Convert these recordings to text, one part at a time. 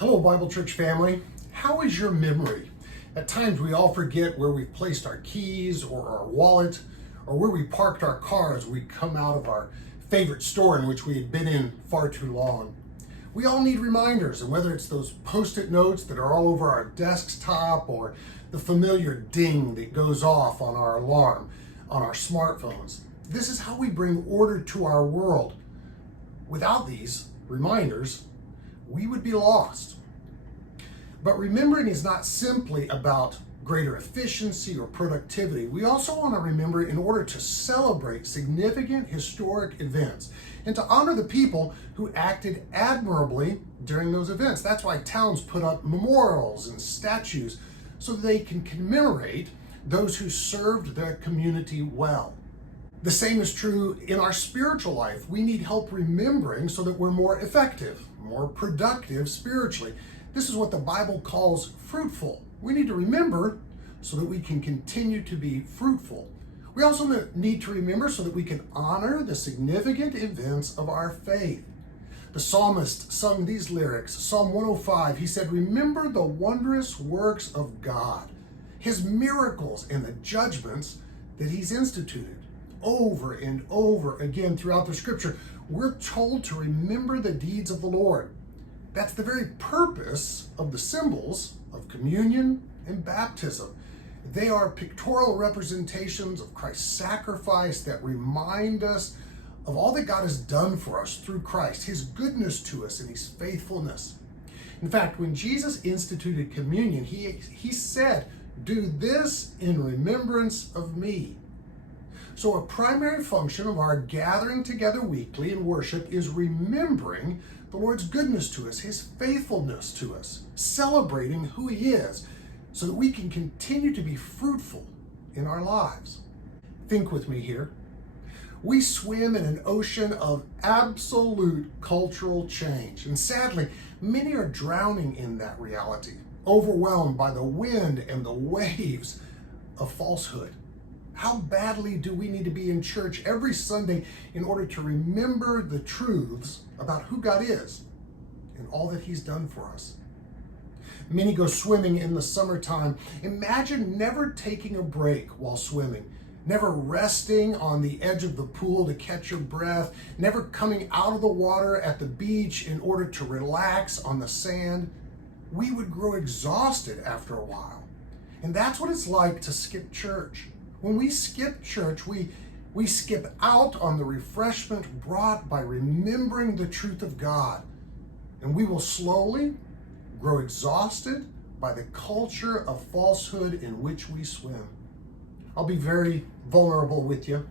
Hello, Bible Church family. How is your memory? At times we all forget where we've placed our keys or our wallet or where we parked our car as we come out of our favorite store in which we had been in far too long. We all need reminders, and whether it's those post-it notes that are all over our desktop or the familiar ding that goes off on our alarm on our smartphones, this is how we bring order to our world. Without these reminders, we would be lost. But remembering is not simply about greater efficiency or productivity. We also want to remember in order to celebrate significant historic events and to honor the people who acted admirably during those events. That's why towns put up memorials and statues so that they can commemorate those who served their community well. The same is true in our spiritual life. We need help remembering so that we're more effective, more productive spiritually. This is what the Bible calls fruitful. We need to remember so that we can continue to be fruitful. We also need to remember so that we can honor the significant events of our faith. The psalmist sung these lyrics, Psalm 105. He said, "Remember the wondrous works of God, his miracles and the judgments that he's instituted." Over and over again throughout the scripture, we're told to remember the deeds of the Lord. That's the very purpose of the symbols of communion and baptism. They are pictorial representations of Christ's sacrifice that remind us of all that God has done for us through Christ, his goodness to us and his faithfulness. In fact, when Jesus instituted communion, he said, "Do this in remembrance of me." So a primary function of our gathering together weekly in worship is remembering the Lord's goodness to us, his faithfulness to us, celebrating who he is so that we can continue to be fruitful in our lives. Think with me here. We swim in an ocean of absolute cultural change, and sadly, many are drowning in that reality, overwhelmed by the wind and the waves of falsehood. How badly do we need to be in church every Sunday in order to remember the truths about who God is and all that he's done for us? Many go swimming in the summertime. Imagine never taking a break while swimming, never resting on the edge of the pool to catch your breath, never coming out of the water at the beach in order to relax on the sand. We would grow exhausted after a while. And that's what it's like to skip church. When we skip church, we skip out on the refreshment brought by remembering the truth of God. And we will slowly grow exhausted by the culture of falsehood in which we swim. I'll be very vulnerable with you.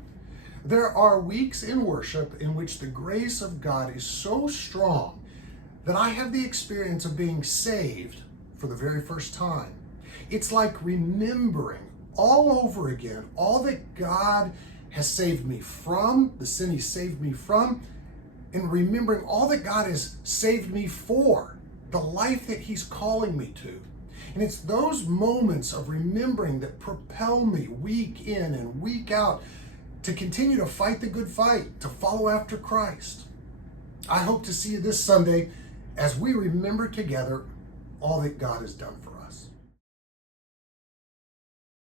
There are weeks in worship in which the grace of God is so strong that I have the experience of being saved for the very first time. It's like remembering all over again all that God has saved me from, the sin he saved me from, and remembering all that God has saved me for, the life that he's calling me to. And it's those moments of remembering that propel me week in and week out to continue to fight the good fight, to follow after Christ. I hope to see you this Sunday as we remember together all that God has done for us.